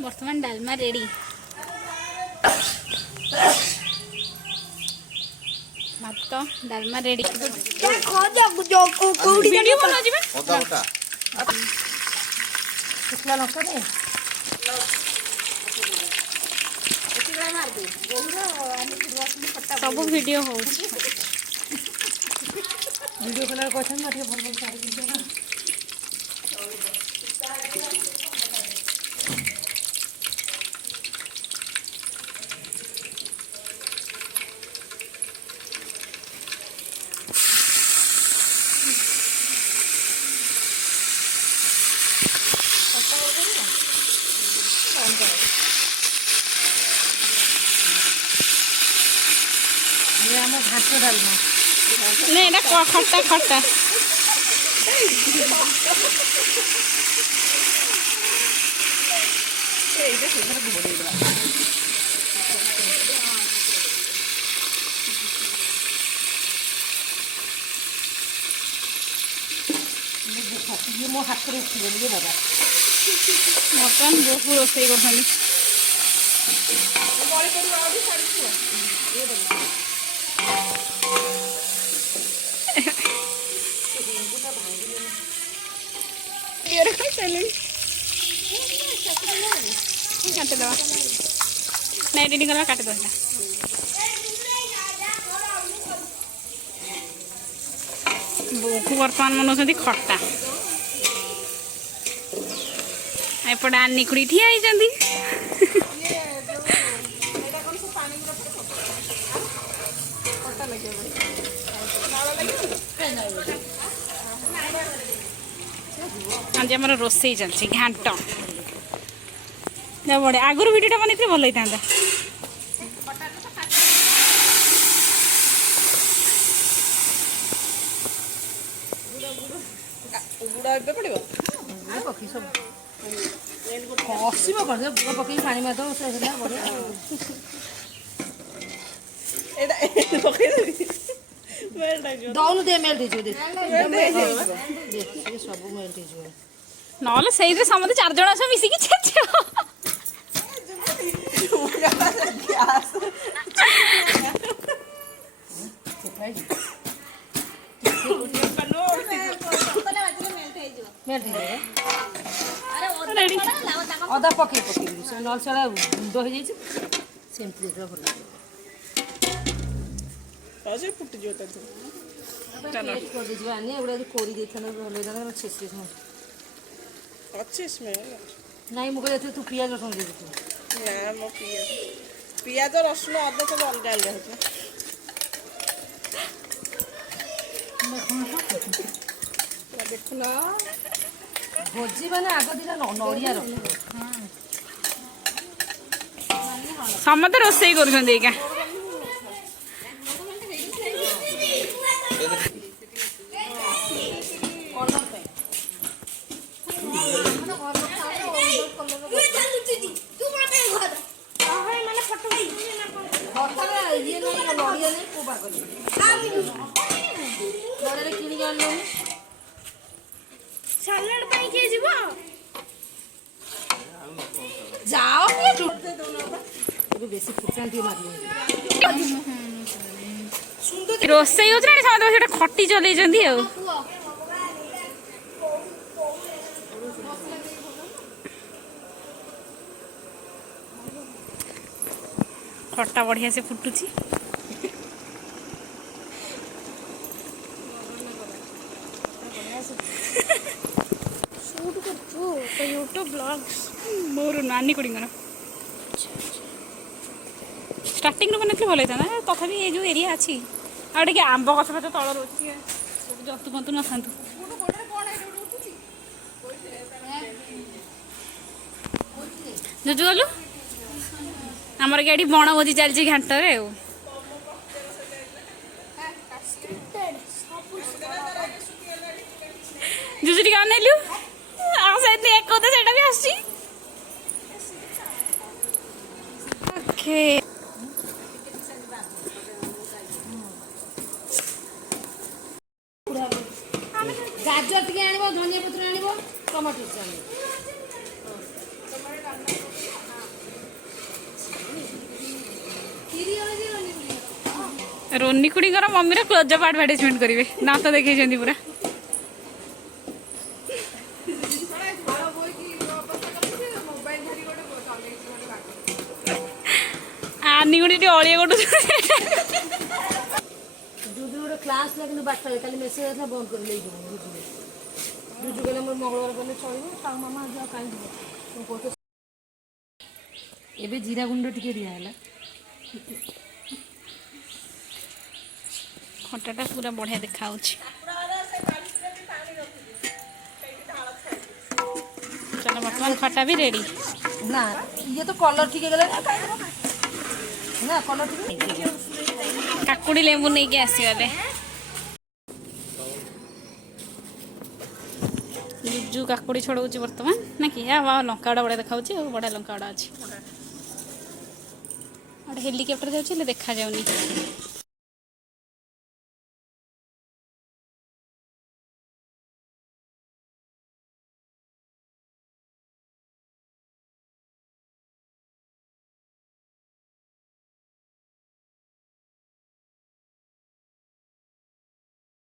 बर्तमान डालमा रेडी भात Dalma ready video बना जिबे ओदा ओदा कितना लौका दे सब वीडियो हो वीडियो कलर कोठन माटी भर भर सारी दिन ना ये हम घास डालना नहीं ना खट्टा खट्टा ये मो हाथ करे उठी ये बाबा मटन बहुत रोसई कर नहीं रेडी कलर काट दो बोकू बर्तमान मनाउछन्ति खट्टा एपटे आनिकुड़ी ठिया होइछन्ति आज आम रोसई चलती घाट बड़े आगुरी भिडियो बनते भल होता पकई पानी में तो दौनु दे मेल्ट हो दे सब मेल्ट हो ना से समझे 4 जन आस मिसिकी अदा पकई पकई नल सारा गुंड हो जाए सेमती फुटज कोरी नहीं मुझे तू पियाज रसुन दे पियाज रसुन अदा सब अलग अलग देखना भोजी मैंने आग दिला नड़िया समते रोसई कर जाओ बेसी रोसई हो समझ खटी चल खट्टा बढ़िया से फुटुची यूट्यूब ब्लॉग्स मोर नानी कुड़ींगर स्टार्टिंग बन भल होता ना तथापि ये जो एरिया अच्छी आगे आंब गछ फच तल रोचे जतु पतु न था जुजु गलु आमर गाड़ी बण भोजी चलती घाटरे जुजु टी अनेलु एक कथा से भी आसी ओके ଟମାଟୋ ଚାଲେ ରୋନି ଖୁଡିଙ୍କର ମମ୍ମିର କ୍ଲୋଜଅପ୍ ଆଡଭାର୍ଟାଇଜମେଣ୍ଟ କରିବେ ଦାନ୍ତ ଦେଖେଇଛନ୍ତି ପୁରା। ଆନି ଗୁଡି ଟିକେ ଅଳିଆ କରୁଛୁ। ଜୁଜୁ ଗୋଟେ କ୍ଲାସ୍ ଥିଲା କିନ୍ତୁ ବାରଟାରେ କାଲି ମେସେଜ୍ ଆସିଲା ବନ୍ଦ କରି ନେଇଯିବ ଜୁଜୁ କହିଲେ ମୋର ମଙ୍ଗଳବାର ଗଲେ ଚଳିବ ଆଉ ମାମା ଆଜି ଆଉ କାହିଁ ଯିବ ମୁଁ କହୁଛି ଏବେ ଜିରା ଗୁଣ୍ଡ ଟିକେ ଦିଆହେଲା। ଖଟାଟା ପୁରା ବଢିଆ ଦେଖାଯାଉଛି। ଚଲ ବର୍ତ୍ତମାନ ଖଟା ବି ରେଡି। ନା ଇଏ ତ କଲର୍ ଟିକେ ଗଲାଣି ନା କଲର୍ ଟିକେ କାକୁଡି ଲେମ୍ବୁ ନେଇକି ଆସିଗଲେ। ଜୁଜୁ କାକୁଡି ଛଡଉଛି ବର୍ତ୍ତମାନ ନା କି ଲଙ୍କା ଗୁଡା ବଢିଆ ଦେଖାଯାଉଛି ଆଉ ବଢିଆ ଲଙ୍କା ଗୁଡା ଅଛି। ଗୋଟେ ହେଲିକପ୍ଟର ଯାଉଛି ହେଲେ ଦେଖାଯାଉନି।